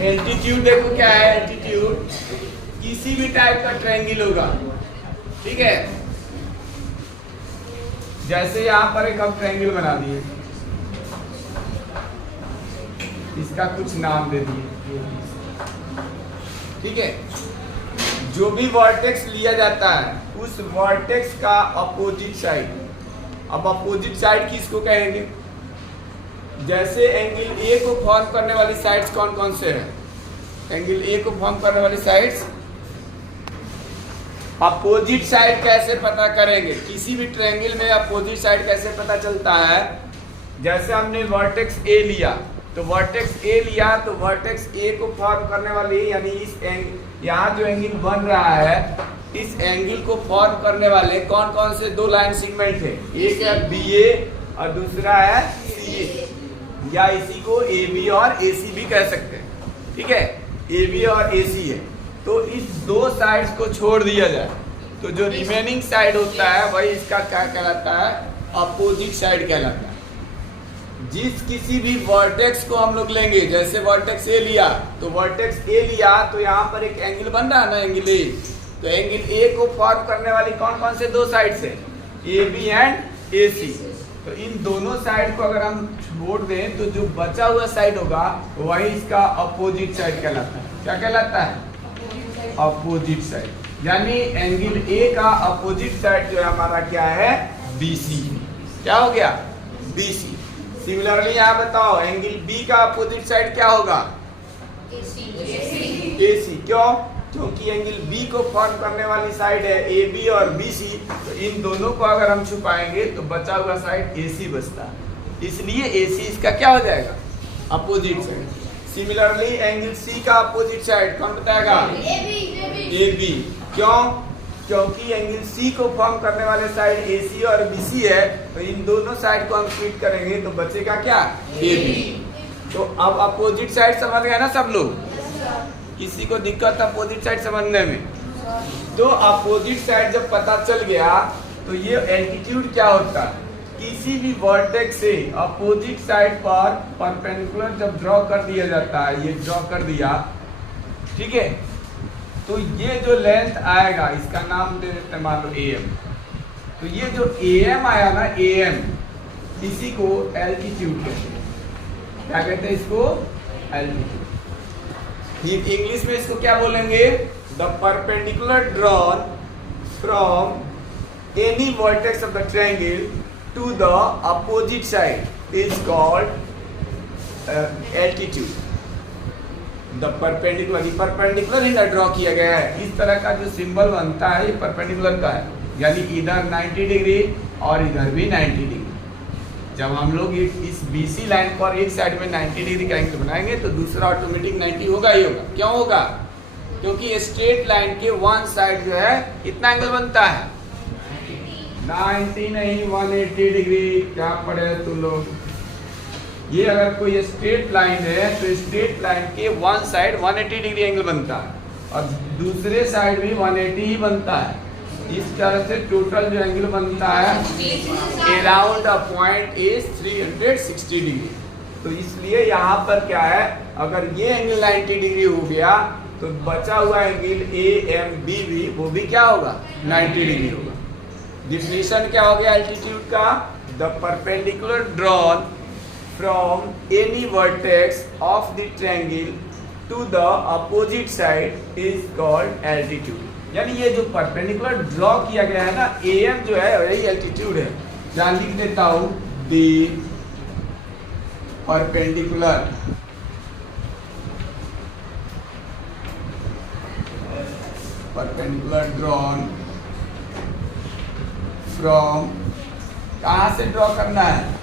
Altitude देखो क्या है, एल्टीट्यूड किसी भी टाइप का ट्रायंगल होगा, ठीक है। जैसे यहां पर एक हम ट्रायंगल बना दिए, इसका कुछ नाम दे दिए, ठीक है। जो भी वर्टेक्स लिया जाता है उस वर्टेक्स का अपोजिट साइड, अब अपोजिट साइड किसको कहेंगे? जैसे एंगल ए को फॉर्म करने वाली साइड्स कौन कौन से हैं? एंगल ए को फॉर्म करने वाली साइड्स, अपोजिट साइड कैसे पता करेंगे? किसी भी ट्रायंगल में अपोजिट साइड कैसे पता चलता है? जैसे हमने वर्टेक्स ए लिया, तो वर्टेक्स ए लिया तो वर्टेक्स ए को फॉर्म करने वाली, यानी इस एंगल, यहाँ जो एंगल बन रहा है इस एंगल को फॉर्म करने वाले कौन कौन से दो लाइन सेगमेंट है? एक है बी ए और दूसरा है सी ए, या इसी को ए बी और ए सी भी कह सकते हैं, ठीक है। ए बी और ए सी है, तो इस दो साइड्स को छोड़ दिया जाए तो जो रिमेनिंग साइड होता है वही इसका क्या कहलाता है? अपोजिट साइड कहलाता है। जिस किसी भी वर्टेक्स को हम लोग लेंगे, जैसे वर्टेक्स ए लिया तो वर्टेक्स ए लिया तो यहाँ पर एक एंगल बन रहा है ना, एंगल ए, तो एंगल ए को फॉर्म करने वाली कौन कौन से दो साइड से? ए बी एंड ए सी। तो इन दोनों साइड को अगर हम छोड़ दें तो जो बचा हुआ साइड होगा वही इसका अपोजिट साइड कहलाता है। क्या कहलाता है? Opposite side. यानी एंगल ए का अपोजिट साइड जो है हमारा क्या है? B C. क्या हो गया? B C. सिमिलरली यहाँ बताओ एंगल बी का अपोजिट साइड क्या होगा? ए सी। क्यों? क्योंकि एंगल बी को फॉर्म करने वाली साइड है ए बी और बी सी, तो इन दोनों को अगर हम छुपाएंगे तो बचा हुआ साइड ए सी बचता है, इसलिए ए सी इसका क्या हो जाएगा? Opposite side. Similarly angle C का अपोजिट साइड कौन बताएगा? A B. क्यों? क्योंकि एंगल सी को फॉर्म करने वाले साइड ए सी और बी सी है, तो इन दोनों साइड को हम स्प्लिट करेंगे तो बचेगा क्या? A B. तो अब अपोजिट साइड समझ गए ना सब लोग? किसी को दिक्कत अपोजिट साइड समझने में? तो अपोजिट साइड जब पता चल गया तो ये एल्टीट्यूड क्या होता है? किसी भी वर्टेक्स से अपोजिट साइड पर परपेंडिकुलर जब ड्रॉ कर दिया जाता है, ये ड्रॉ कर दिया, ठीक है, तो ये जो लेंथ आएगा इसका नाम दे देते हैं मान लो ए एम। तो ये जो ए एम आया ना, ए एम, इसी को एल्टीट्यूड कहते हैं। क्या कहते हैं इसको? एल्टीट्यूड। इंग्लिश में इसको क्या बोलेंगे? The perpendicular drawn from any vertex of the triangle to the opposite side is called altitude. The perpendicular ही ड्रॉ किया गया है, इस तरह का जो सिंबल बनता है ये परपेंडिकुलर का है, यानी इधर 90 डिग्री और इधर भी 90 डिग्री। जब हम लोग इस BC लाइन पर एक साइड में 90 डिग्री का एंगल बनाएंगे तो दूसरा ऑटोमेटिक 90 होगा ही होगा। क्यों होगा? क्योंकि स्ट्रेट लाइन के वन साइड जो है कितना एंगल बनता है? 90 नहीं 180 डिग्री। क्या पढ़े तुम लोग? ये अगर कोई स्ट्रेट लाइन है तो स्ट्रेट लाइन के वन साइड 180 डिग्री एंगल बनता है और दूसरे साइड भी 180 ही बनता है। इस तरह से टोटल जो एंगल बनता है around a point is 360 degree. तो इसलिए यहाँ पर क्या है, अगर ये एंगल 90 डिग्री हो गया तो बचा हुआ एंगल ए एम बी भी वो भी क्या होगा? 90 डिग्री होगा। डिफिनेशन क्या हो गया एल्टीट्यूड का? The perpendicular drawn from any vertex of the triangle to the opposite side is called altitude. यानी ये जो परपेंडिकुलर ड्रॉ किया गया है ना, ए एम जो है वही एल्टीट्यूड है। जहाँ लिख देता हूं द परपेंडिकुलर ड्रॉन फ्रॉम, कहाँ से ड्रॉ करना है?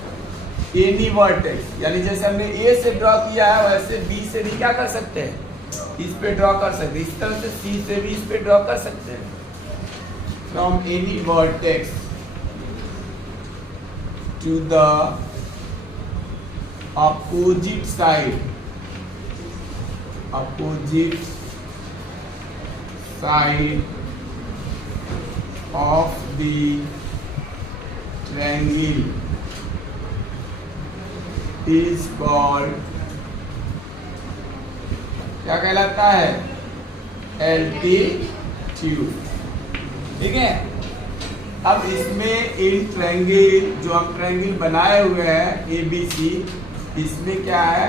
Any vertex. यानी जैसे हमने ए से ड्रॉ किया है वैसे बी से भी क्या कर सकते हैं? इस पे ड्रॉ कर सकते हैं। इस तरह से सी से भी इस पे ड्रॉ कर सकते हैं। From any vertex to the opposite side of the triangle is called क्या कहलाता है? एल्टीट्यूड। ठीक है। अब इसमें इन ट्रायंगल जो हम ट्रायंगल बनाए हुए हैं ABC, इसमें क्या है?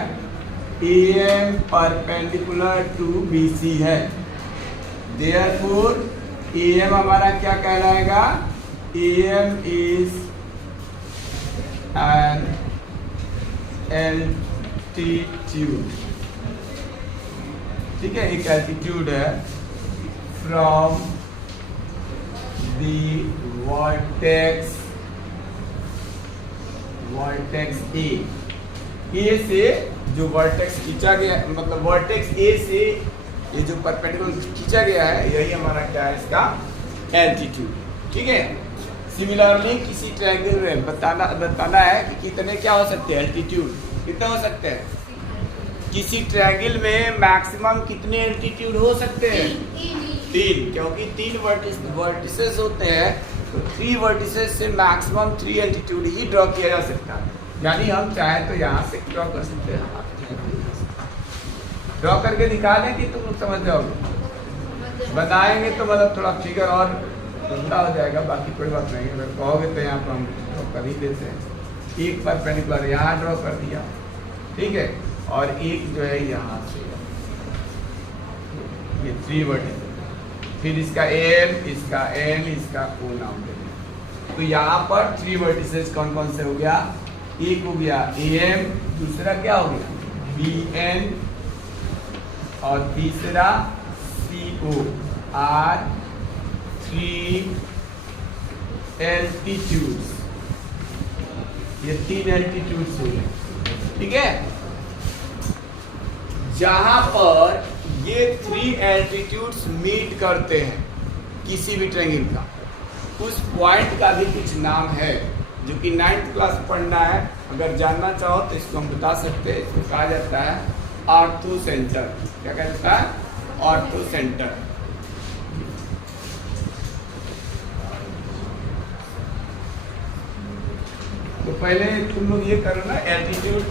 AM परपेंडिकुलर टू BC है। देयरफॉर AM हमारा क्या कहलाएगा? AM is an altitude. ठीक है, एक एल्टीट्यूड है फ्रॉम दी वर्टेक्स ए से जो वर्टेक्स खींचा गया, मतलब वर्टेक्स ए से ये जो परपेंडिकुलर खींचा गया है, यही हमारा क्या है? इसका एल्टीट्यूड। ठीक है। सिमिलरली किसी ट्रायंगल में बताना है कि कितने क्या हो सकते हैं एल्टीट्यूड, कितने हो सकते हैं? किसी ट्रायंगल में मैक्सिमम कितने एल्टीट्यूड हो सकते हैं? 3, क्योंकि 3 वर्टिसेस होते हैं, तो 3 वर्टिसेस से मैक्सिमम 3 एल्टीट्यूड ही ड्रॉ किया जा सकता है। यानी हम चाहे तो यहाँ से ड्रॉ कर सकते हैं, ड्रॉ करके दिखा दें कि तुम लोग समझ जाओगे। बनाएंगे तो मतलब थोड़ा फिगर और उल्टा हो जाएगा, बाकी कोई बात नहीं। अगर कहोगे तो यहाँ पर हम ड्रॉ कर ही देते हैं। एक परपेंडिकुलर यहाँ ड्रॉ कर दिया, ठीक है, और एक जो है यहाँ से, ये 3 वर्टिसेस, फिर इसका AM, इसका N, इसका O नाम देंगे। तो यहाँ पर 3 वर्टिसेस कौन कौन से हो गया? एक हो गया AM, दूसरा क्या हो गया? BN, और तीसरा CO। आर 3 एल्टीट्यूड्स, ये 3 एल्टीट्यूड्स हो गए। ठीक है। जहां पर ये 3 एल्टीट्यूड्स मीट करते हैं किसी भी ट्रायंगल का, उस पॉइंट का भी कुछ नाम है जो कि 9th क्लास पढ़ना है। अगर जानना चाहो तो इसको हम बता सकते हैं। इसको कहा जाता है ऑर्थो सेंटर। क्या कहा जाता है? Ortho centre. तो पहले तुम लोग ये करो ना, एल्टीट्यूड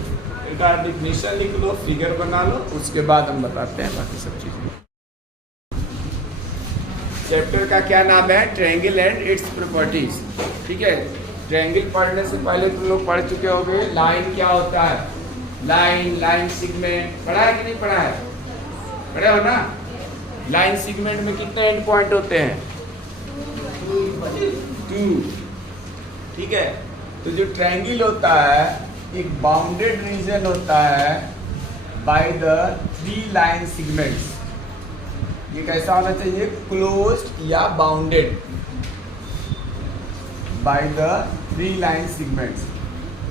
का डिफिनीशन लिख लो, फिगर बना लो, उसके बाद हम बताते हैं बाकी सब चीजें। चैप्टर का क्या नाम है? Triangle and its properties. ठीक है। ट्रायंगल पढ़ने से पहले तुम लोग पढ़ चुके होंगे लाइन क्या होता है, लाइन सेगमेंट पढ़ा है कि नहीं पढ़ा है? पढ़े हो ना। लाइन सेगमेंट में कितने एंड पॉइंट होते हैं? 2। ठीक है। तो जो ट्रायंगल होता है एक बाउंडेड रीजन होता है बाय द 3 लाइन सेगमेंट्स। ये कैसा होना चाहिए? क्लोज्ड या bounded by the 3 line segments.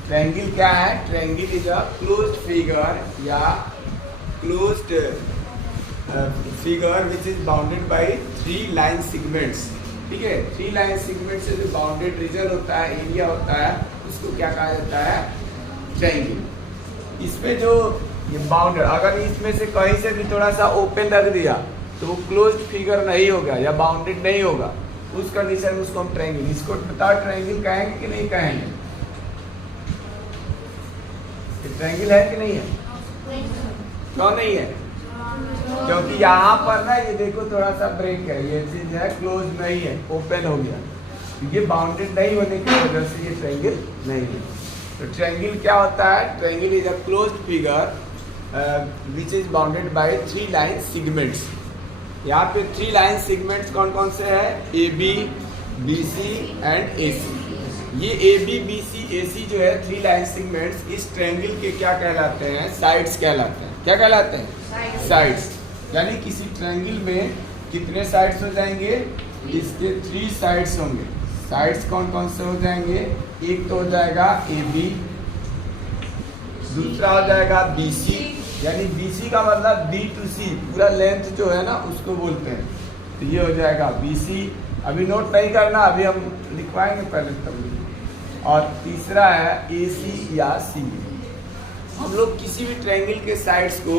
Triangle क्या है? Triangle is a closed figure या closed figure which is bounded by 3 line segments. ठीक है। 3 लाइन सेगमेंट से जो बाउंडेड रीजन होता है, एरिया होता है, उसको क्या कहा जाता है? ट्रायंगल। इसमें जो ये बाउंडेड, अगर इसमें से कहीं से भी थोड़ा सा ओपन रख दिया तो वो क्लोज्ड फिगर नहीं होगा या बाउंडेड नहीं होगा, उस कंडीशन में उसको हम ट्रायंगल, इसको बताओ ट्रायंगल कहेंगे कि नहीं कहेंगे? ट्रायंगल है कि नहीं है? क्यों नहीं है? क्योंकि यहाँ पर ना ये देखो थोड़ा सा ब्रेक है, ये चीज है क्लोज नहीं है, ओपन हो गया। ये बाउंडेड नहीं होने की वजह से ये ट्रायंगल नहीं है। तो ट्रायंगल क्या होता है? Triangle is a closed figure which is bounded by 3 line segments. यहाँ पे 3 लाइन सेगमेंट्स कौन कौन से हैं? AB, BC and AC। ये AB, BC, AC जो है 3 लाइन सेगमेंट्स, इस ट्रायंगल के क्या कहलाते हैं? साइड्स कहलाते हैं। क्या कहलाते हैं? साइड्स। यानी किसी ट्रायंगल में कितने साइड्स हो जाएंगे? इसके 3 साइड्स होंगे। साइड्स कौन कौन से हो जाएंगे? एक तो हो जाएगा AB, दूसरा हो जाएगा BC, यानी BC का मतलब B to C, पूरा लेंथ जो है ना उसको बोलते हैं। तो ये हो जाएगा BC। अभी नोट नहीं करना, अभी हम लिखवाएंगे पहले तब। और तीसरा है AC या CB। हम लोग किसी भी ट्रायंगल के साइड्स को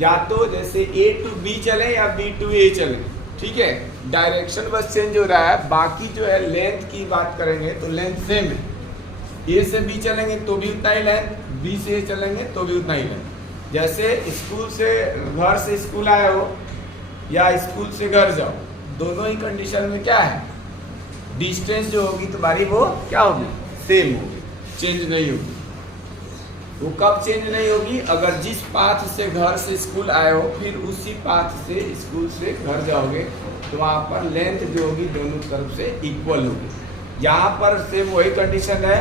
या तो जैसे A to B चले या B to A चले, ठीक है, डायरेक्शन बस चेंज हो रहा है, बाकी जो है लेंथ की बात करेंगे तो लेंथ सेम है। A से B चलेंगे तो भी उतना ही लेंथ, B से A चलेंगे तो भी उतना ही लेंथ। जैसे स्कूल से घर से स्कूल आए हो या स्कूल से घर जाओ, दोनों ही कंडीशन में क्या है, डिस्टेंस जो होगी तुम्हारी वो क्या होगी, सेम होगी, चेंज नहीं होगी। वो कब चेंज नहीं होगी, अगर जिस पाथ से घर से स्कूल आए हो फिर उसी पाथ से स्कूल से घर जाओगे तो वहाँ पर लेंथ जो होगी दोनों तरफ से इक्वल होगी। यहाँ पर सेम वही कंडीशन है,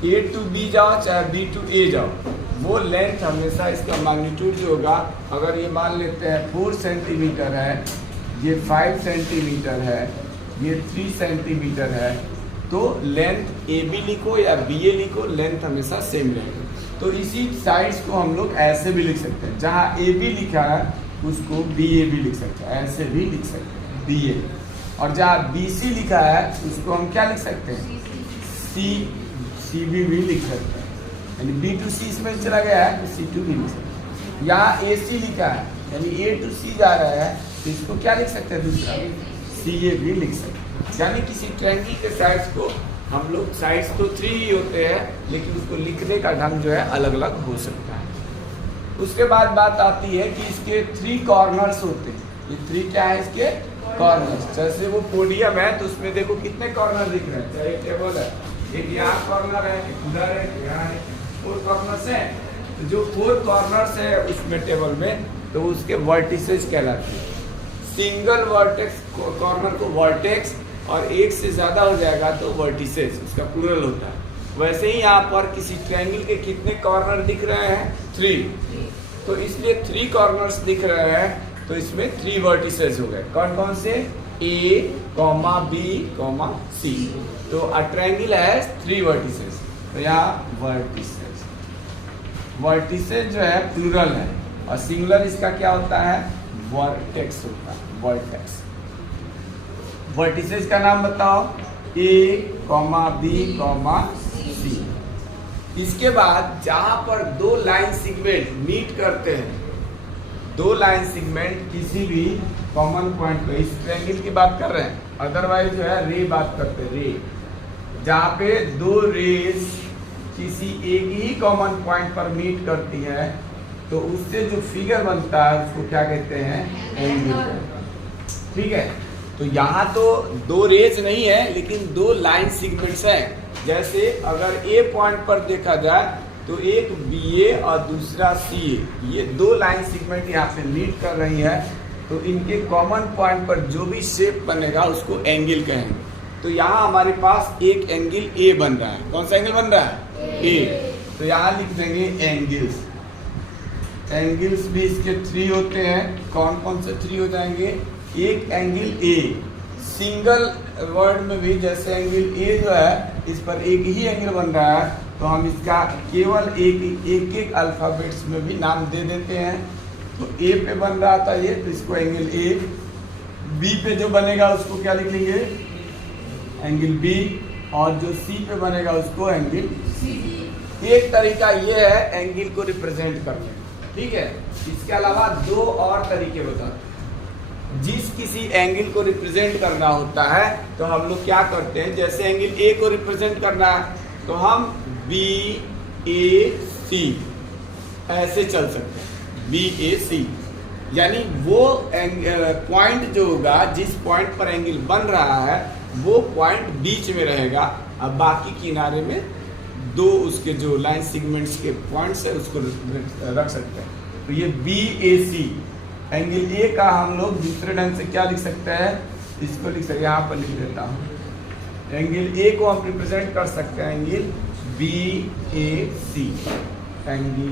A to B जाओ चाहे B to A जाओ, वो लेंथ हमेशा इसका मैग्नीट्यूड जो होगा, अगर ये मान लेते हैं 4 सेंटीमीटर है, ये 5 सेंटीमीटर है, ये 3 सेंटीमीटर है, तो लेंथ ए बी लिखो या बी ए लिखो, लेंथ हमेशा सेम रहेगी। तो इसी साइड्स को हम लोग ऐसे भी लिख सकते हैं, जहाँ ए बी लिखा है उसको बी ए भी लिख सकते हैं, ऐसे भी लिख सकते हैं बी ए, और जहाँ बी सी लिखा है उसको हम क्या लिख सकते हैं, सी बी भी लिख सकते हैं, यानी बी टू सी इसमें चला गया है तो सी टू भी लिख सकते हैं। यहाँ ए सी लिखा है यानी ए टू सी जा रहा है तो इसको क्या लिख सकते हैं, दूसरा सी ए भी लिख सकते हैं। यानी किसी ट्रायंगल के साइड्स को हम लोग, साइड्स तो 3 ही होते हैं लेकिन उसको लिखने का ढंग जो है अलग अलग हो सकता है। उसके बाद बात आती है कि इसके 3 कॉर्नर्स होते हैं। ये 3 क्या है, इसके कॉर्नर्स। जैसे वो पोडियम है तो उसमें देखो कितने कॉर्नर दिख रहे हैं, चाहे टेबल है, एक यहाँ कॉर्नर है, एक उधर है, यहाँ है, 4 कॉर्नर्स है। तो जो 4 कॉर्नर्स है उसमें टेबल में, तो उसके वर्टिसेस कहलाते हैं। सिंगल वर्टेक्स कॉर्नर को वर्टेक्स, और एक से ज़्यादा हो जाएगा तो वर्टिसेस, उसका प्लूरल होता है। वैसे ही यहाँ पर किसी ट्रायंगल के कितने कॉर्नर दिख रहे हैं, 3, तो इसलिए 3 कॉर्नर्स दिख रहे हैं तो इसमें 3 वर्टिसेस हो गए। कौन कौन से, ए कॉमा बी कॉमा सी, तो अ ट्रायंगल है 3 वर्टिसेस, तो यहाँ वर्टिसेस, वर्टिसेस जो है प्लूरल है, और सिंगुलर इसका क्या होता है, वर्टेक्स होता है, वर्टेक्स। वर्टिसेस का नाम बताओ, ए कॉमा बी कॉमा सी। इसके बाद जहां पर 2 लाइन सेगमेंट मीट करते हैं, 2 लाइन सेगमेंट किसी भी कॉमन पॉइंट पे, इस ट्रायंगल की बात कर रहे हैं, अदरवाइज जो है रे बात करते हैं, रे, जहाँ पे 2 रेज किसी एक ही कॉमन पॉइंट पर मीट करती है तो उससे जो फिगर बनता है उसको क्या कहते हैं, एंगल। ठीक है, तो यहाँ तो 2 रेज नहीं है लेकिन 2 लाइन सेगमेंट्स हैं। जैसे अगर ए पॉइंट पर देखा जाए तो एक बी ए और दूसरा सी ए, ये 2 लाइन सेगमेंट यहाँ पे मीट कर रही है, तो इनके कॉमन पॉइंट पर जो भी शेप बनेगा उसको एंगल कहेंगे। तो यहाँ हमारे पास एक एंगल ए बन रहा है, कौन सा एंगल बन रहा है, ए, तो यहाँ लिख देंगे एंगल्स। एंगल्स भी इसके 3 होते हैं, कौन कौन से 3 हो जाएंगे, एक एंगल ए, सिंगल वर्ड में भी जैसे एंगल ए जो है इस पर एक ही एंगल बन रहा है तो हम इसका केवल एक अल्फाबेट्स में भी नाम दे देते हैं। तो ए पे बन रहा था ये, तो इसको एंगल ए, बी पे जो बनेगा उसको क्या लिख लेंगे, एंगल बी, और जो सी पे बनेगा उसको एंगल सी। एक तरीका ये है एंगल को रिप्रेजेंट करने, ठीक है। इसके अलावा 2 और तरीके बताते हैं। जिस किसी एंगल को रिप्रेजेंट करना होता है तो हम लोग क्या करते हैं, जैसे एंगल ए को रिप्रेजेंट करना है तो हम बी ए सी ऐसे चल सकते हैं, बी ए सी, यानी वो पॉइंट जो होगा, जिस पॉइंट पर एंगल बन रहा है वो पॉइंट बीच में रहेगा, अब बाकी किनारे में 2 उसके जो लाइन सेगमेंट्स के पॉइंट्स है उसको रख सकते हैं। तो ये B A C angle A का हम लोग दूसरे ढंग से क्या लिख सकते हैं, इसको लिख सकते हैं, यहाँ पर लिख देता हूँ, एंगल ए को हम रिप्रेजेंट कर सकते हैं एंगल बी ए सी, एंगल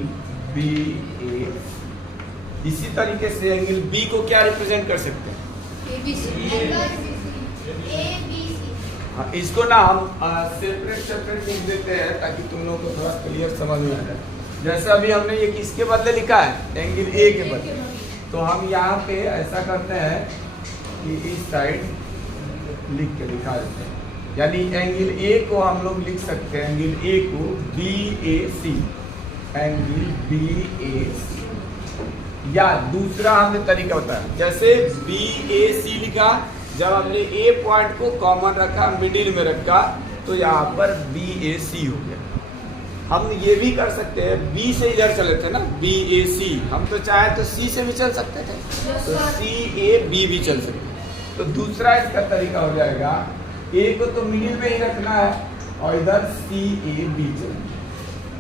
बी ए। इसी तरीके से एंगल बी को क्या रिप्रेजेंट कर सकते हैं, हाँ, इसको ना हम सेपरेट लिख देते हैं ताकि तुम लोग को थोड़ा क्लियर समझ में आ जाए। जैसे अभी हमने ये किसके बदले लिखा है, एंगल ए के बदले, तो हम यहाँ पे ऐसा करते हैं कि इस साइड लिख के दिखा देते हैं, यानी एंगल ए को हम लोग लिख सकते हैं, एंगल ए को बी ए सी, एंगल बी ए सी। या दूसरा हमने तरीका बताया, जैसे बी ए सी लिखा, जब हमने ए पॉइंट को कॉमन रखा, मिडिल में रखा, तो यहाँ पर बी ए सी हो गया। हम ये भी कर सकते हैं, बी से इधर चले थे ना, बी ए सी, हम तो चाहे तो सी से भी चल सकते थे, तो सी ए बी भी चल सकते। तो दूसरा इसका तरीका हो जाएगा, ए को तो मिडिल में ही रखना है और इधर सी ए बी चल,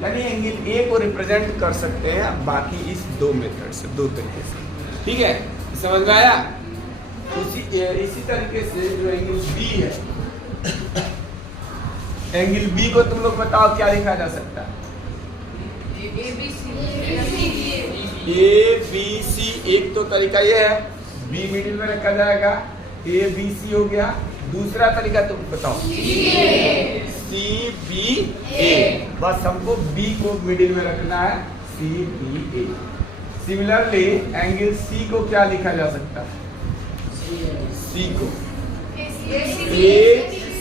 यानी एंगल ए को रिप्रेजेंट कर सकते हैं बाकी इस दो मेथड से, दो तरीके से। ठीक है, समझ में आया? इसी तरीके से जो एंगल बी है, एंगल बी को तुम लोग बताओ क्या लिखा जा सकता है? A B C. एक तो तरीका ये है, बी मिडिल में रखा जाएगा, ए बी सी हो गया। दूसरा तरीका तुम बताओ, सी बी ए, बस हमको बी को मिडिल में रखना है, सी बी ए। सिमिलरली एंगल सी को क्या लिखा जा सकता है? सी को ए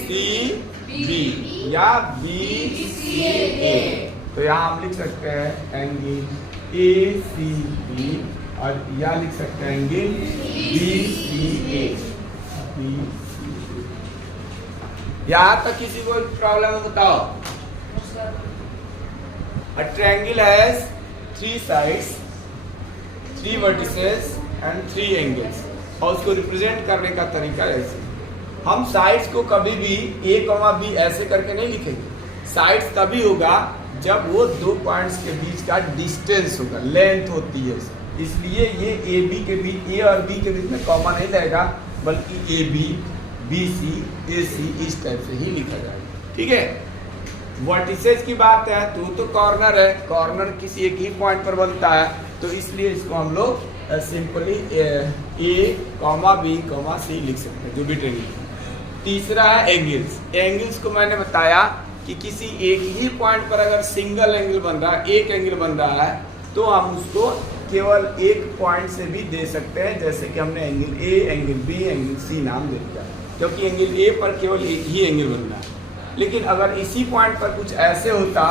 सी बी या बी सी ए। तो यहाँ हम लिख सकते हैं एंगल ए सी बी, और यहाँ लिख सकते हैं एंगल बी सी ए। यहाँ तक किसी को प्रॉब्लम है बताओ? A triangle has 3 sides, 3 vertices and 3 angles, और उसको रिप्रेजेंट करने का तरीका ऐसे। हम साइड्स को कभी भी a, b ऐसे करके नहीं लिखेंगे। साइड्स तभी होगा जब वो दो पॉइंट्स के बीच का डिस्टेंस होगा, लेंथ होती है। इसलिए ये ए बी के बीच, ए और बी के बीच में कॉमा नहीं रहेगा, बल्कि ए बी, बी सी, ए सी इस टाइप से ही लिखा जाएगा। ठीक है, वर्टिसेस की बात है तो कॉर्नर है, कॉर्नर किसी एक ही पॉइंट पर बनता है, तो इसलिए इसको हम लोग सिंपली ए कॉमा बी कॉमा सी लिख सकते हैं, जो भी ट्रेंगल। तीसरा है एंगल्स। एंगल्स को मैंने बताया कि किसी एक ही पॉइंट पर अगर सिंगल एंगल बन रहा है, एक एंगल बन रहा है, तो हम उसको केवल एक पॉइंट से भी दे सकते हैं, जैसे कि हमने angle A, angle B, angle C नाम दे दिया, क्योंकि एंगल ए पर केवल एक ही एंगल बन रहा है। लेकिन अगर इसी पॉइंट पर कुछ ऐसे होता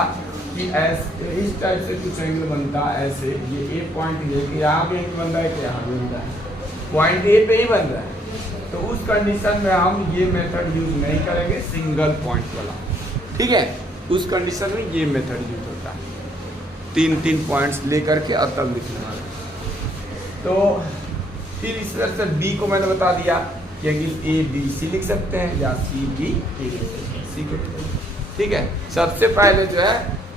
कि इस टाइप से कुछ एंगल बनता, ऐसे ये ए पॉइंट ये कि यहाँ भी एंगल बन रहा है कि यहाँ भी बन रहा है, पॉइंट ए पे ही बन रहा है, तो उस कंडीशन में हम ये मेथड यूज नहीं करेंगे, सिंगल पॉइंट वाला। ठीक है, उस कंडीशन में ये मेथड यूज होता है, 3 पॉइंट्स लेकर के और तब लिखने वाला। तो फिर इस तरह से बी को मैंने बता दिया कि एंगल ए बी सी लिख सकते हैं या सी बी ए सी को। ठीक है, सबसे पहले जो है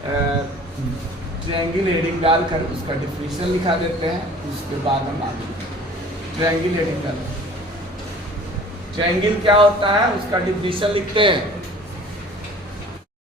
ट्रायंगल हेडिंग डालकर उसका डिफिनेशन लिखा देते हैं, उसके बाद हम आगे ट्रायंगल हेडिंग डालते हैं। ट्रायंगल क्या होता है उसका डिफिनेशन लिखते हैं।